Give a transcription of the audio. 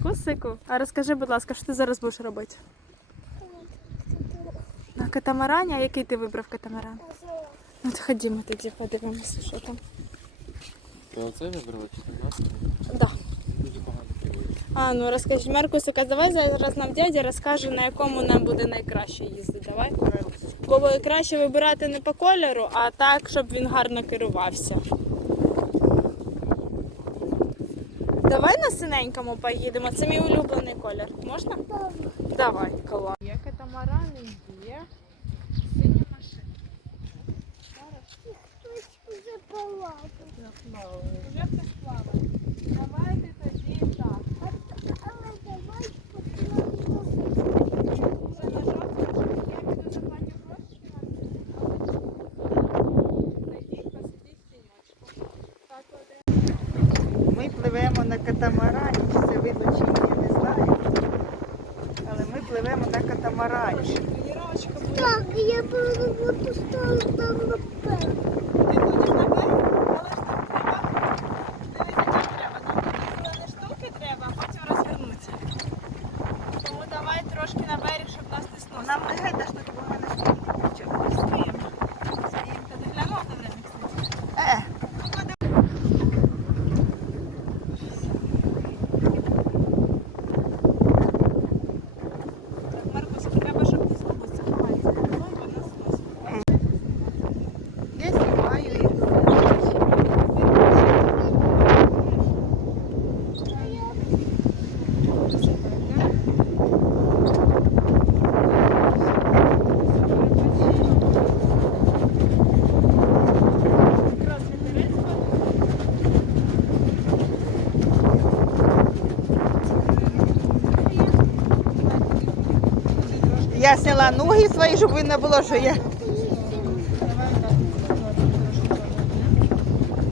Косику, а розкажи, будь ласка, що ти зараз будеш робити? На катамарані, а який ти вибрав катамаран? Ну, то ходімо тоді, подивимося, що там. Ти оце вибрала чи нас? Да. А, ну розкажи, Маркусика, давай зараз нам дядя розкаже, на якому нам буде найкраще їздити. Давай. Бо краще вибирати не по кольору, а так, щоб він гарно керувався. Давай на синенькому поїдемо. Це мій улюблений колір. Можна? Давай, клас. Є катамарани, є синя машина. Вже хтось плаває. Давайте тоді так. Вже на жовтому, я піду заплатю гроші вам. Зайдіть, посидіть в тіньочку. Так, один. Ми пливемо на катамарані, чи це видно чи ні, я не знаю. Але ми пливемо на катамарані. Так, я буду стала на пер. Я сняла ноги свої, щоб видно було, що я